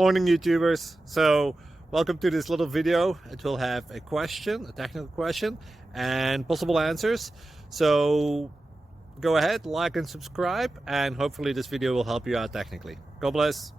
Morning YouTubers. So welcome to this little video. It will have a question, a technical question, and possible answers. So go ahead, like and subscribe, and hopefully this video will help you out technically. God bless.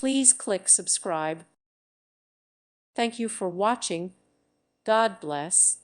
Please click subscribe. Thank you for watching. God bless.